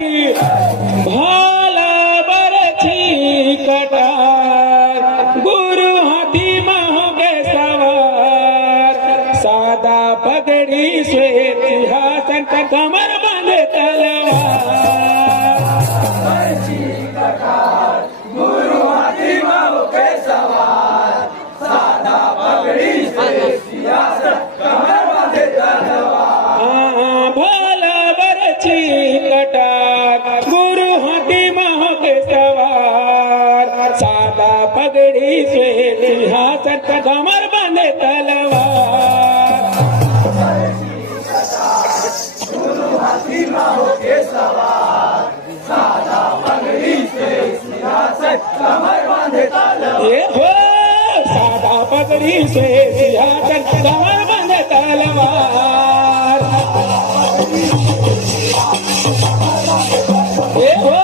भाला बरछी कटार गुरु हाथी महोगे सवार सादा पगड़ी श्वेत सिंहासन कमर बांधे तलवार गुरु हाथी महोगे सवार सादा पगड़ी श्वेत सिंहासन कमर बांधे तलवार भाला बरछी कटार गुरु हाथी महोगे सवार सादा पगड़ी श्वेत सिंहासन कमर बांधे तलवार गुरु हाथी महोगे सवार सादा पगड़ी श्वेत सिंहासन कमर बांधे तलवार ये हो सादा पगड़ी श्वेत सिंहासन कमर बांधे तलवार ये हो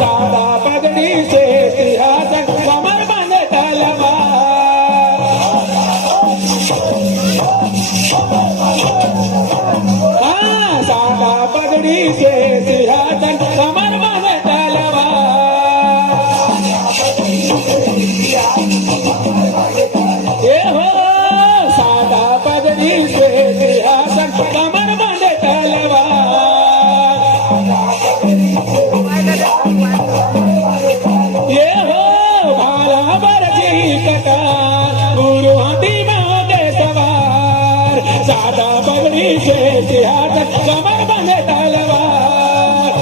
सादा पगड़ी श्वेत सिंहासन कमर बांधे तलवार हाँ सादा पगड़ी श्वेत सिंहासन कमर बांधे तलवार ये हो सादा पगड़ी श्वेत सिंहासन कमर बांधे तलवार ये हो भाला बरछी कटार गुरु हाथी महोगे सवार सादा पगड़ी श्वेत सिंहासन कमर बांधे तलवार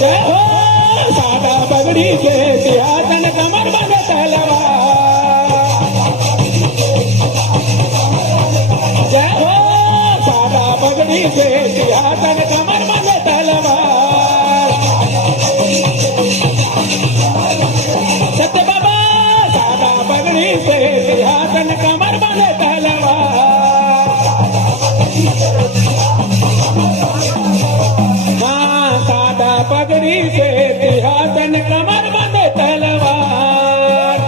जय हो सादा पगड़ी श्वेत सिंहासन कमर बांधे तलवार जय हो सादा पगड़ी श्वेत सिंहासन कमर बांधे तलवार सत्य बाबा सादा पगड़ी श्वेत सिंहासन कमर बांधे तलवार हाँ सादा पगड़ी श्वेत सिंहासन कमर बांधे तलवार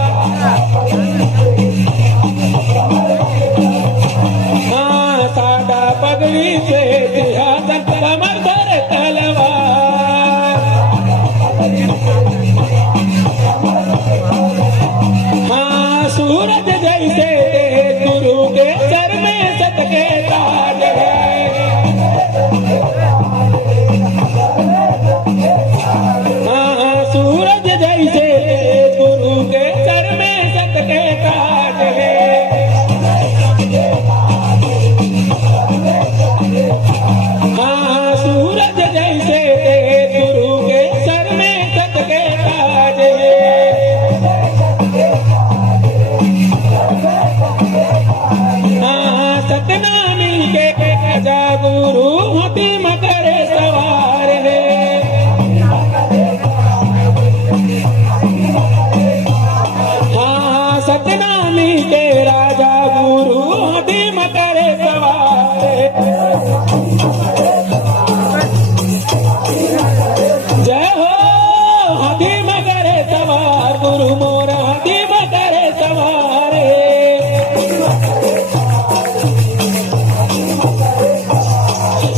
हाँ सादा पगड़ी श्वेत सिंहासन कमर धरे तलवार हाँ सूरज जैसे तेज गुरु के सर में सत के ताज है हाँ सूरज जैसे तेज गुरु के सर में सत के ताज है हाँ सूरज जैसे तेज गुरु के सर में सत के ताज है हाँ सतनामी के राजा गुरु हाथी मकर सवार है हाँ सतनामी के राजा गुरु हाथी मकर सवार है जय हो हाथी मकर सवार गुरु मोर हाथी मकर सवार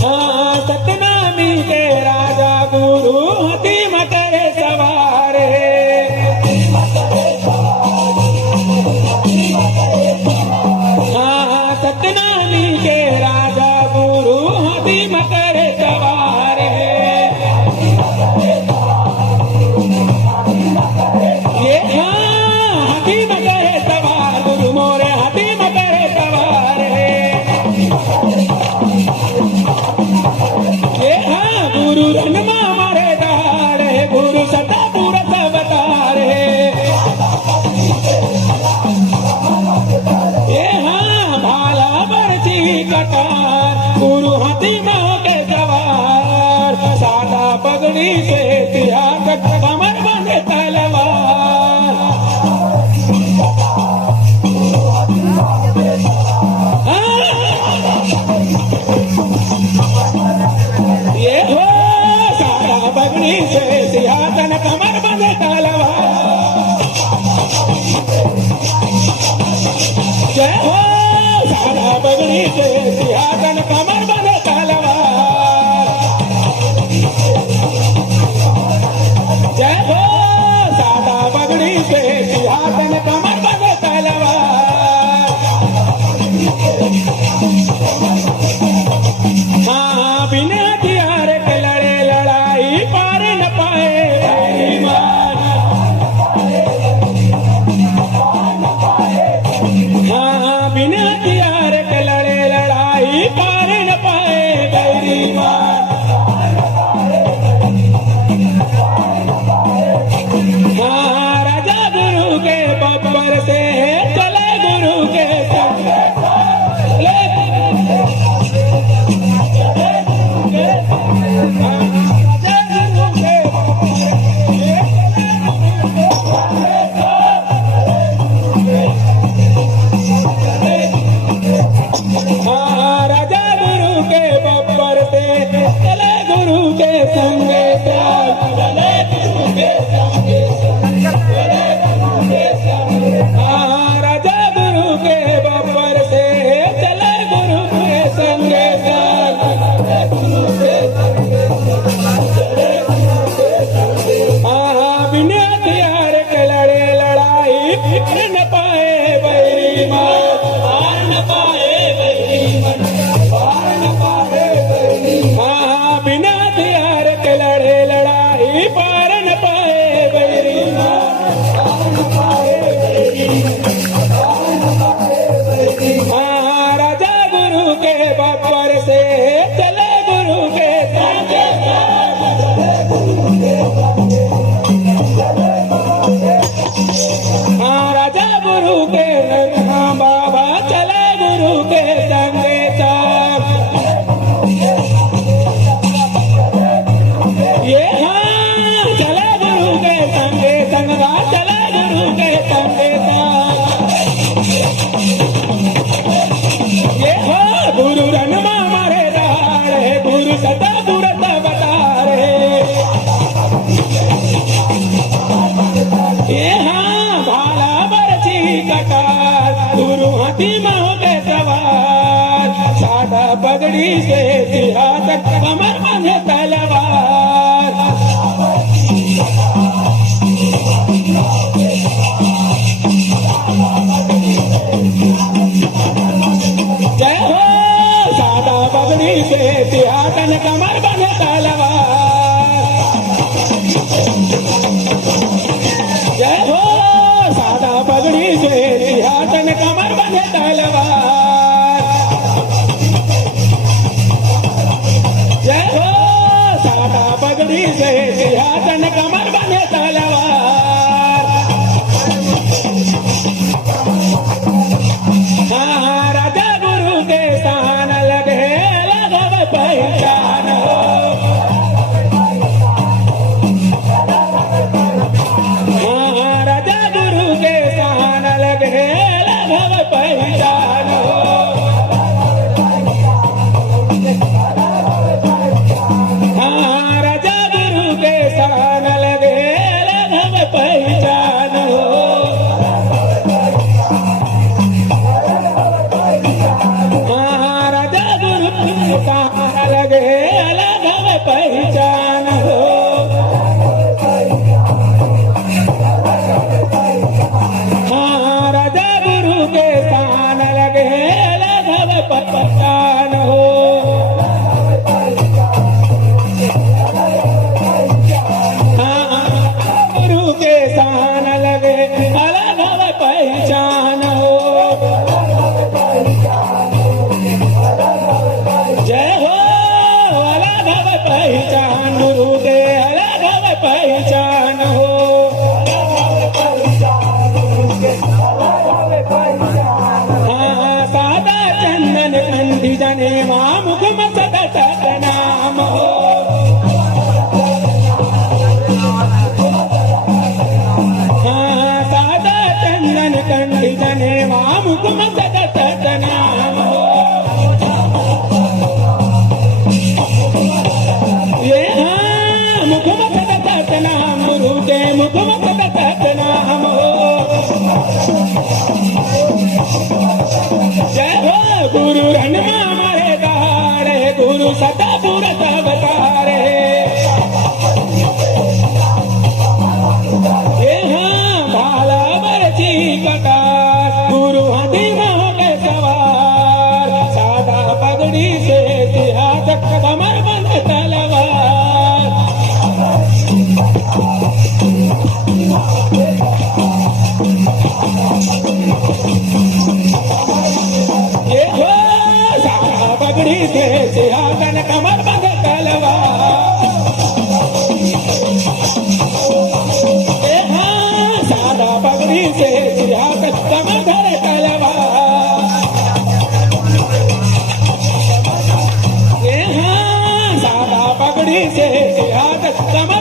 हाँ सतनामी के राजा गुरु हाथी मकर सवार हाँ सतनामी के राजा गुरु हाथी मकर सवार ये हाँ हाथी मकर सवार गुरु मोरे हाथी मकर सवार ये हाँ गुरु रनमा मारे दार है गुरु सदा पूरत अवतार है ये हाँ भाला बरछी कटार गुरु हाथी महोगे सवार सादा पगड़ी से सिंहासन कमर बांधे तलवार ये हो सादा पगड़ी से सिंहासन कमर बांधे तलवार जय हो सादा पगड़ी से सिंहासन कमर बांधे तलवार चले गुरु के संगे साथ, चले गुरु के संगे साथ, चले गुरु के संगे साथ। राजा गुरु के बब्बर से चले गुरु के संगे साथ, चले गुरु के संगे साथ, चले गुरु के संगे साथ। बिना हथियार के लड़े लड़ाई पार न पाए बैरी मन, पार न पाए बैरी मन, पार न पाए बैरी मन। बिना हथियार के लड़े लड़ाई पार न पाए बैरी मन, पार न पाए बैरी मन, पार न पाए बैरी मन। राजा गुरु के बब्बर से चले गुरु के संगे साथ, चले गुरु के संगे राजा गुरु के हाँ बाबा चले गुरु के संगे साथ। ये हाँ चले गुरु के संगे संगा, चले गुरु के संगे साथ। ये हाँ गुरु रणमा मारे दाड़े, गुरु सदा दूरत बतारे। ये हाँ भाला बरछी कटार, गुरु हाथी माहो के सवार। सादा पगड़ी से सिंहासन, कमर बांधे तलवार। जय हो सादा पगड़ी से सिंहासन, कमर बांधे तलवार। जय हो सादा पगड़ी से सिंहासन, कमर बंधे तलवार। जय हो सादा पगड़ी से सिंहासन, कमर बंधे तलवार। हाँ राजा गुरु के स्थान लगे लगव पहचान हो। राजा गुरु के स्थान लगे लगव पहचान हो। हाँ राजा गुरु के स्थान लगे लगव पहचान हो। हाँ राजा गुरु के स्थान लगे लगव पहचान हो। हाँ राजा गुरु के स्थान लगे लगव पहचान हो। हाँ गुरु के स्थान लगे लगव पहचान हो। जय हो लगव पहचान, गुरु के लगव पहचान हो। हाँ सादा चंदन कंठी जने मां मुख में सतत नाम हो। हाँ सादा चंदन कंठी जने मां मुख में सतत नाम हो। ये हाँ मुख में सतत नाम, गुरु के मुख में सतत नाम हो। जय हो गुरु रणमा मारे दाड़े, गुरु सदा दूरत बतारे। ये हाँ भाला बरछी कटार, गुरु हाथी माहो के सवार। सादा पगड़ी से सिंहासन, कमर बंधे तलवार। ये हो सादा पगड़ी से सिंहासन, कमर बंधे तलवार। ये हाँ सादा पगड़ी से सिंहासन, कमर धरे तलवार। ये हाँ सादा पगड़ी से सिंहासन, कमर